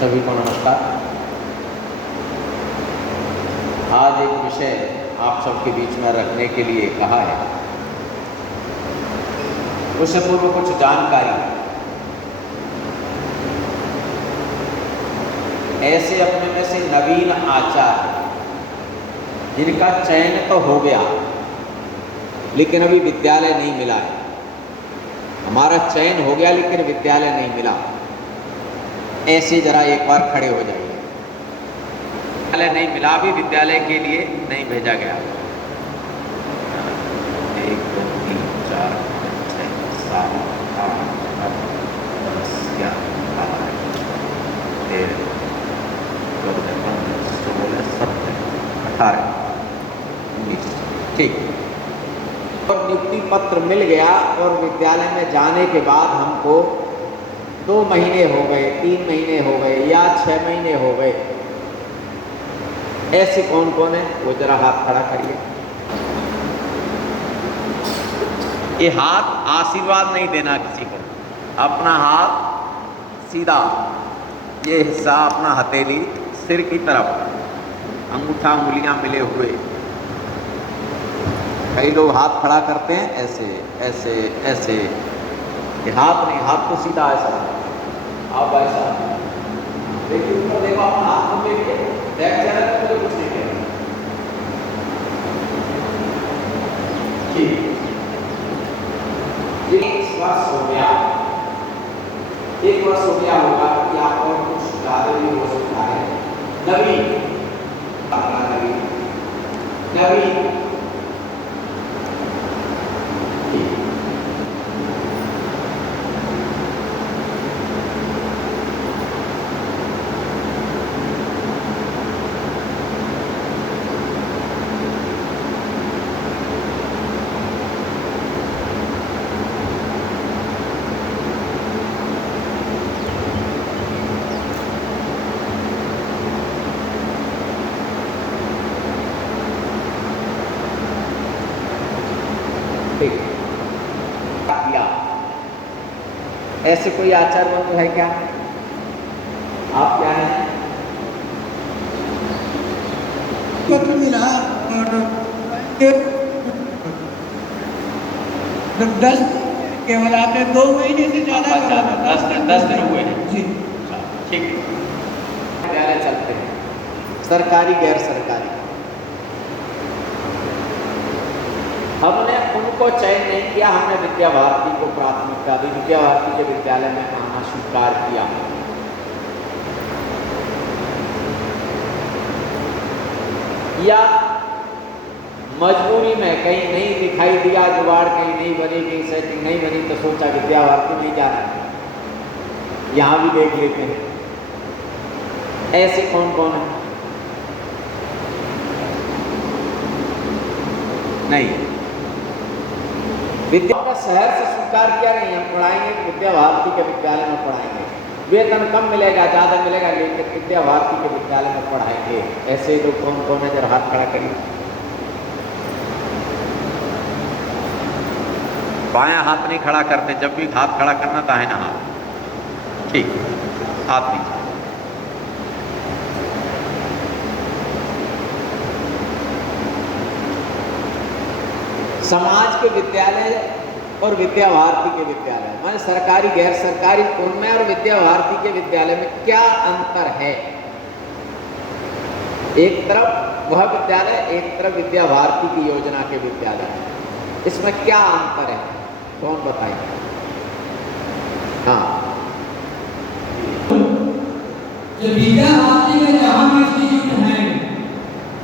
सभी को नमस्कार। आज एक विषय आप सबके बीच में रखने के लिए कहा है। उससे पूर्व कुछ जानकारी। ऐसे अपने में से नवीन आचार्य जिनका चयन तो हो गया लेकिन अभी विद्यालय नहीं मिला है। हमारा चयन हो गया लेकिन विद्यालय नहीं मिला, ऐसे जरा एक बार खड़े हो जाइए। विद्यालय नहीं मिला, अभी विद्यालय के लिए नहीं भेजा गया। 1 2 3 4 5 6 7 8 9 10 11 12 13 14 15 16 17 18 19 ठीक। और नियुक्ति पत्र मिल गया और विद्यालय में जाने के बाद हमको 2 महीने हो गए, 3 महीने हो गए या 6 महीने हो गए। ऐसे कौन कौन है वो जरा हाथ खड़ा करिए। ये हाथ आशीर्वाद नहीं देना किसी को, अपना हाथ सीधा, ये हिस्सा अपना हथेली सिर की तरफ, अंगूठा उंगलियां मिले हुए। कई लोग हाथ खड़ा करते हैं ऐसे ऐसे ऐसे, ये हाथ नहीं, हाथ को सीधा ऐसा, आप ऐसा देखिए, ऊपर देखो, अपना हाथ को देखिए, बैक चैनल में मुझे कुछ नहीं कहना। ठीक, ये 1 वर्ष हो गया, 1 वर्ष हो गया होगा कि आप और कुछ ज्यादा भी हो सकता है। नवीन नवीन किया। ऐसे कोई आचार्य बंधु है क्या? आप क्या हैं? पत्र मिला और 10 केवल आपने 2 महीने से ज्यादा 10 दिन हुए हैं जी। ठीक है। विद्यालय चलते हैं, सरकारी गैर सरकारी। हमने उनको चयन नहीं किया, हमने विद्या भारती को प्राथमिकता दी, विद्या भारती के विद्यालय में आना स्वीकार किया। या मजबूरी में कहीं नहीं दिखाई दिया, जुगाड़ कहीं नहीं बनी, कहीं सेटिंग नहीं बनी, तो सोचा विद्या भारती नहीं जाना, यहाँ भी देख लेते हैं। ऐसे कौन कौन है? नहीं, विद्या का शहर से स्वीकार किया नहीं, हम पढ़ाएंगे विद्या भारती के विद्यालय में पढ़ाएंगे, वेतन कम मिलेगा ज़्यादा मिलेगा लेकिन विद्या भारती के विद्यालय में पढ़ाएंगे। ऐसे लोग कौन कौन है जरा हाथ खड़ा करिए। बायां हाथ नहीं खड़ा करते, जब भी हाथ खड़ा करना दाहिना हाथ। ठीक, हाथ नीचे। समाज के विद्यालय और विद्या भारती के विद्यालय, माने सरकारी गैर सरकारी, उनमें और विद्या भारती के विद्यालय में क्या अंतर है? एक तरफ वह विद्यालय, एक तरफ विद्या भारती की योजना के विद्यालय, इसमें क्या अंतर है? कौन बताएगा? हाँ, जो विद्या भारती में जहाँ इंस्टीट्यूट हैं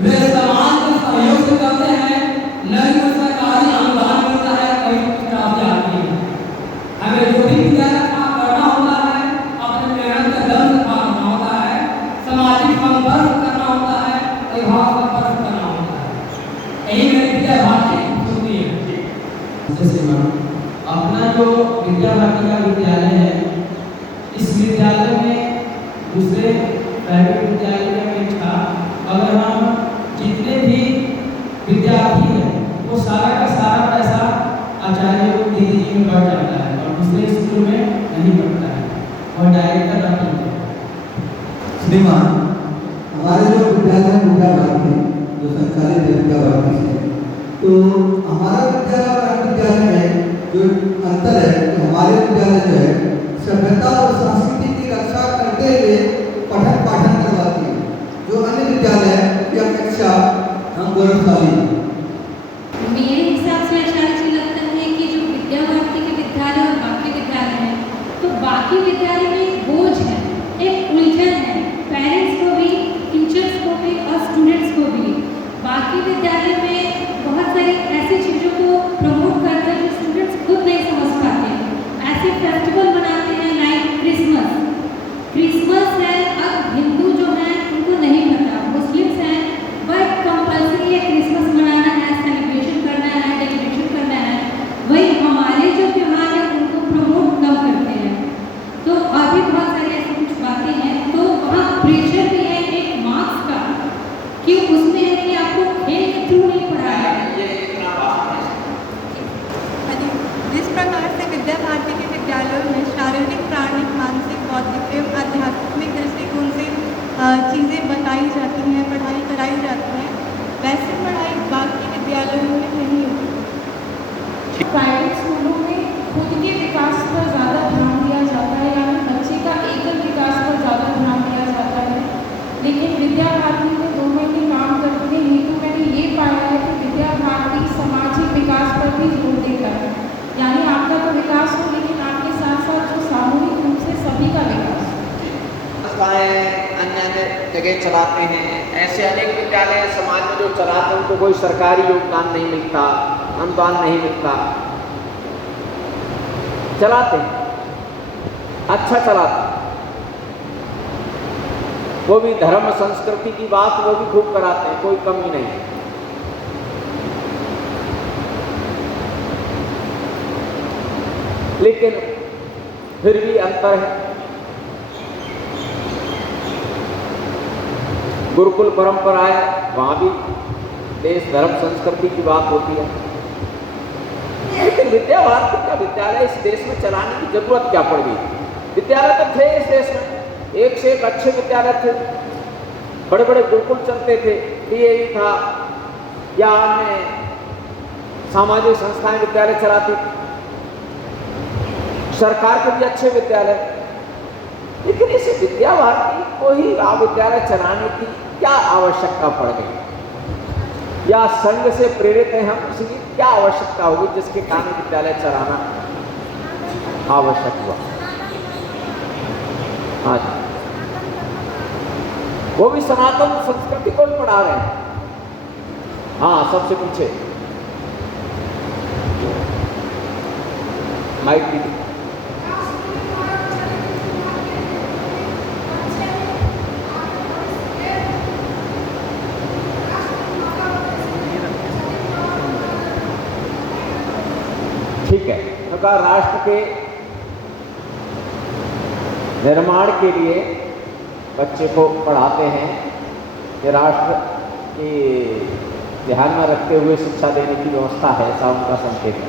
वे समाज का सहयोग से करते हैं, नहीं तो सरकारी अनुदान मिलता है, कई स्टाफ जाती है। हमें जो भी विद्यालय काम करना होता है अपने मेहनत का दम से करना होता है, सामाजिक संपर्क करना होता है, परिवार संपर्क करना होता है। यही मेरी विद्या भारती की खूबी है। जैसे अपना जो विद्या भारती का विद्यालय है, इस विद्यालय में दूसरे प्राइवेट विद्यालय में था, अगर हम जितने भी विद्यार्थी हैं वो सारा का सारा पैसा आचार्य दीदी जी में बढ़ जाता है और दूसरे स्कूल में नहीं बढ़ता है और डायरेक्टर रख लेते हैं। श्रीमान, हमारे जो विद्यालय विद्या भारती जो संचालित है विद्या भारती से, तो हमारा विद्यालय और अन्य विद्यालय में जो अंतर है कि हमारे विद्यालय जो है सभ्यता और संस्कृति की रक्षा करते हुए पठन पाठन करवाती है, जो अन्य विद्यालय की अपेक्षा हम गौरवशाली हैं। मेरे हिसाब से ऐसा लगता है कि जो विद्या भारती के विद्यालय और बाकी विद्यालय हैं, तो बाकी विद्यालय में एक बोझ है, एक उलझन है, पेरेंट्स को भी, टीचर्स को भी और स्टूडेंट्स को भी। बाकी विद्यालय में बहुत सारी ऐसी चीज़ों को प्रमोट करते हैं जो स्टूडेंट्स खुद नहीं समझ पाते। ऐसे फेस्टिवल मनाते हैं लाइक क्रिसमस है। अब हिंदू जो हैं उनको नहीं पता, मुस्लिम्स हैं बट कंपल्सरी है क्रिसमस मनाना है, सेलिब्रेशन करना है, डेकोरेशन करना है। वही हमारे जो त्यौहार हैं उनको प्रमोट कम करते हैं। तो अभी बहुत सारी ऐसी कुछ बातें हैं, तो वहाँ प्रेशर भी है एक मार्क्स का कि उसमें है कि आपको खेल के थ्रू नहीं पढ़ाया है। जिस प्रकार से विद्या भारती के विद्यालयों में शारीरिक, प्राणिक, मानसिक, बौद्धिक एवं आध्यात्मिक दृष्टिकोण से चीज़ें बताई जाती हैं, पढ़ाई कराई जाती है, वैसे पढ़ाई बाकी विद्यालयों में नहीं होती। प्राइवेट स्कूलों में खुद के विकास पर ज़्यादा ध्यान दिया जाता है, यानी बच्चे का एकल विकास पर ज़्यादा ध्यान दिया जाता है। लेकिन विद्या भारती में 2 महीने काम करने हेतु मैंने ये पाया है कि विद्या भारती सामाजिक विकास पर भी जोर देता है, यानी आपका तो विकास हो लेकिन आपके साथ साथ जो सामूहिक रूप से सभी का विकास हो। अन्य जगह चलाते हैं, ऐसे अनेक विद्यालय समाज में जो चलाते हैं उनको कोई सरकारी योगदान नहीं मिलता, अनुदान नहीं मिलता, चलाते हैं, अच्छा चलाते हैं। वो भी धर्म संस्कृति की बात वो भी खूब कराते हैं, कोई कमी नहीं। लेकिन फिर भी अंतर है। गुरुकुल परंपरा है, वहाँ भी देश धर्म संस्कृति की बात होती है। लेकिन विद्या भारती का विद्यालय इस देश में चलाने की जरूरत क्या पड़ गई? विद्यालय तो थे इस देश में, एक से एक अच्छे विद्यालय थे, बड़े बड़े गुरुकुल चलते थे, डीएवी था या अन्य सामाजिक संस्थाएं विद्यालय चलाती थी, सरकार के भी अच्छे विद्यालय। लेकिन इस विद्या भारती को ही विद्यालय चलाने की क्या आवश्यकता पड़ गई, या संघ से प्रेरित हैं हम, इसलिए क्या आवश्यकता होगी जिसके कारण विद्यालय चलाना आवश्यक हुआ? हाँ जी, वो भी सनातन संस्कृति को ही पढ़ा रहे हैं। हाँ, सबसे पीछे माइक भी ठीक है। तो कहा राष्ट्र के निर्माण के लिए बच्चे को पढ़ाते हैं, कि राष्ट्र की ध्यान में रखते हुए शिक्षा देने की व्यवस्था है, ऐसा उनका संकेत है।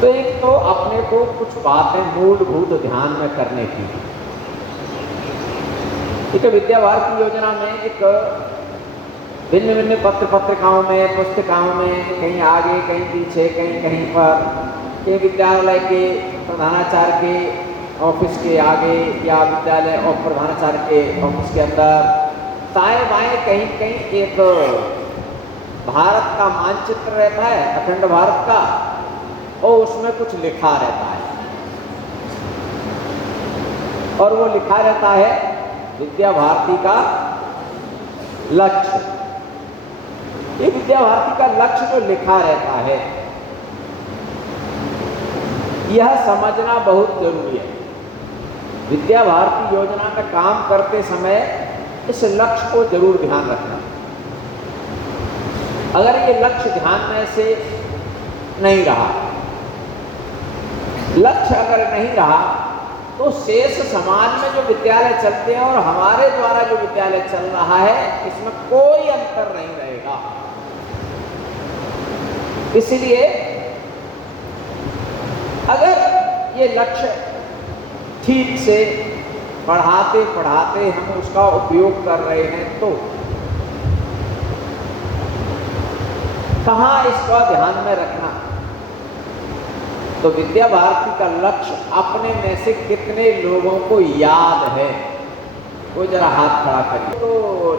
तो एक तो अपने को कुछ बातें मूलभूत ध्यान में करने की। एक विद्या भारती योजना में एक भिन्न भिन्न पत्रिकाओं में, पुस्तिकाओं में, कहीं आगे कहीं पीछे कहीं कहीं पर, के विद्यालय के प्रधानाचार्य के ऑफिस के आगे या विद्यालय और प्रधानाचार्य के ऑफिस के अंदर दाएं बाएं कहीं कहीं एक भारत का मानचित्र रहता है, अखंड भारत का, और उसमें कुछ लिखा रहता है, और वो लिखा रहता है विद्या भारती का लक्ष्य। ये विद्या भारती का लक्ष्य जो लिखा रहता है, यह समझना बहुत जरूरी है। विद्या भारती योजना में काम करते समय इस लक्ष्य को जरूर ध्यान रखना। अगर ये लक्ष्य ध्यान में से नहीं रहा, लक्ष्य अगर नहीं रहा, तो शेष समाज में जो विद्यालय चलते हैं और हमारे द्वारा जो विद्यालय चल रहा है, इसमें कोई अंतर नहीं रहेगा। इसलिए अगर ये लक्ष्य ठीक से पढ़ाते पढ़ाते हम उसका उपयोग कर रहे हैं तो कहाँ इसका ध्यान में रखना। तो विद्या भारती का लक्ष्य अपने में से कितने लोगों को याद है, वो जरा हाथ खड़ा करिए। तो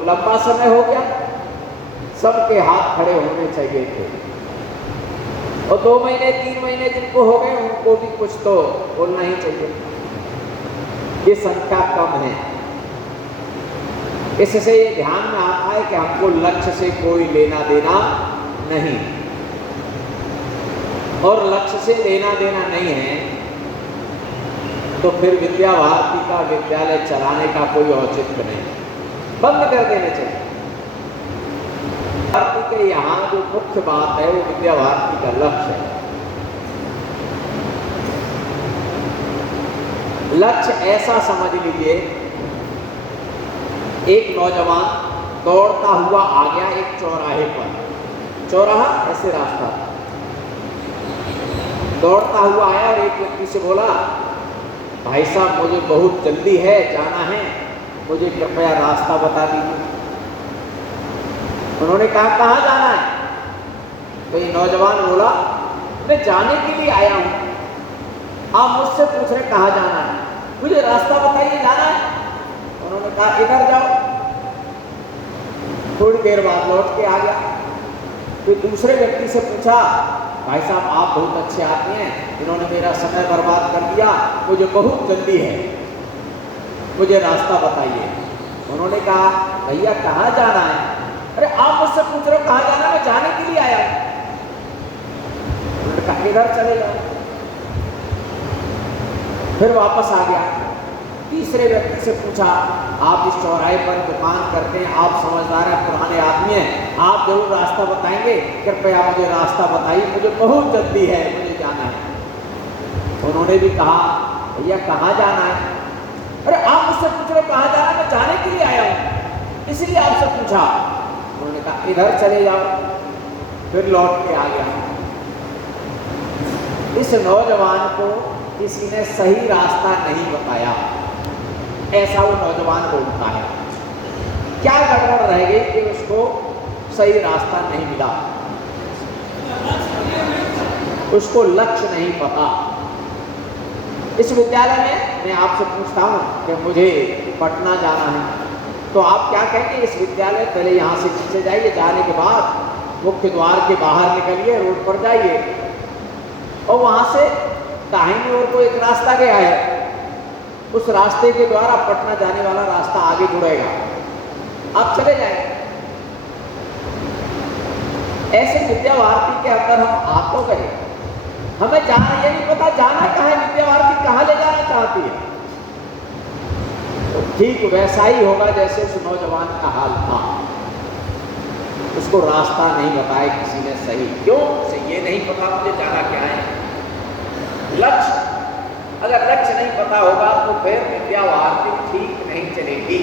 लंबा समय हो गया, सबके हाथ खड़े होने चाहिए थे, और 2 महीने 3 महीने जिनको हो गए उनको भी कुछ तो बोलना ही चाहिए। ये संख्या कम है। इससे ये ध्यान में आता है कि हमको लक्ष्य से कोई लेना देना नहीं, और लक्ष्य से लेना देना नहीं है तो फिर विद्या भारती का विद्यालय चलाने का कोई औचित्य नहीं, बंद कर देने चाहिए। भारती के यहाँ जो मुख्य बात है वो विद्या भारती का लक्ष्य है। लक्ष्य ऐसा समझ लीजिए, एक नौजवान दौड़ता हुआ आ गया एक चौराहे पर, चौराहा ऐसे रास्ता था, दौड़ता हुआ आया और एक व्यक्ति से बोला, भाई साहब मुझे बहुत जल्दी है, जाना है, मुझे कृपया रास्ता बता दीजिए। उन्होंने कहा कहाँ जाना है? तो ये नौजवान बोला, मैं जाने के लिए आया हूँ, आप मुझसे पूछ रहे कहाँ जाना है, मुझे रास्ता बताइए, जाना है। उन्होंने कहा इधर जाओ। थोड़ी देर बाद लौट के आ गया, फिर दूसरे व्यक्ति से पूछा, भाई साहब आप बहुत अच्छे आदमी हैं, इन्होंने मेरा समय बर्बाद कर दिया, मुझे बहुत जल्दी है, मुझे रास्ता बताइए। उन्होंने कहा भैया कहाँ जाना है? अरे आप मुझसे पूछ रहे हो कहाँ जाना है, मैं जाने के लिए आया। उन्होंने कहा इधर चले जाओ। फिर वापस आ गया, तीसरे व्यक्ति से पूछा, आप इस चौराहे पर दुकान करते हैं, आप समझदार हैं, पुराने आदमी हैं, आप जरूर रास्ता बताएंगे, कृपया मुझे रास्ता बताइए, मुझे बहुत जल्दी है, मुझे जाना है। उन्होंने भी कहा भैया कहाँ जाना है? अरे आप मुझसे पूछ रहे हो कहाँ जाना है, मैं जाने के लिए आया हूँ, इसलिए आपसे पूछा। उन्होंने कहा इधर चले जाओ। फिर लौट के आ गया। इस नौजवान को किसी ने सही रास्ता नहीं बताया, ऐसा वो नौजवान बोलता है। क्या गड़बड़ रह गई कि उसको सही रास्ता नहीं मिला, उसको लक्ष्य नहीं पता। इस विद्यालय में मैं आपसे पूछता हूँ कि मुझे पटना जाना है, तो आप क्या कहेंगे? इस विद्यालय पहले यहाँ से नीचे जाइए, जाने के बाद मुख्य द्वार के बाहर निकलिए, रोड पर जाइए, और वहाँ से दाहिनी ओर को एक रास्ता गया है, उस रास्ते के द्वारा पटना जाने वाला रास्ता आगे जुड़ेगा, आप चले जाएंगे। ऐसे विद्या भारती के अंदर हम आ तो गए, हमें जाना ये नहीं पता जाना कहाँ है, विद्या भारती कहाँ ले जाना चाहती है। तो ठीक वैसा ही होगा जैसे उस नौजवान का हाल था, उसको रास्ता नहीं बताया किसी ने सही। क्यों? उसे ये नहीं पता मुझे जाना क्या है। लक्ष्य, अगर लक्ष्य नहीं पता होगा तो फिर विद्या भारती ठीक नहीं चलेगी।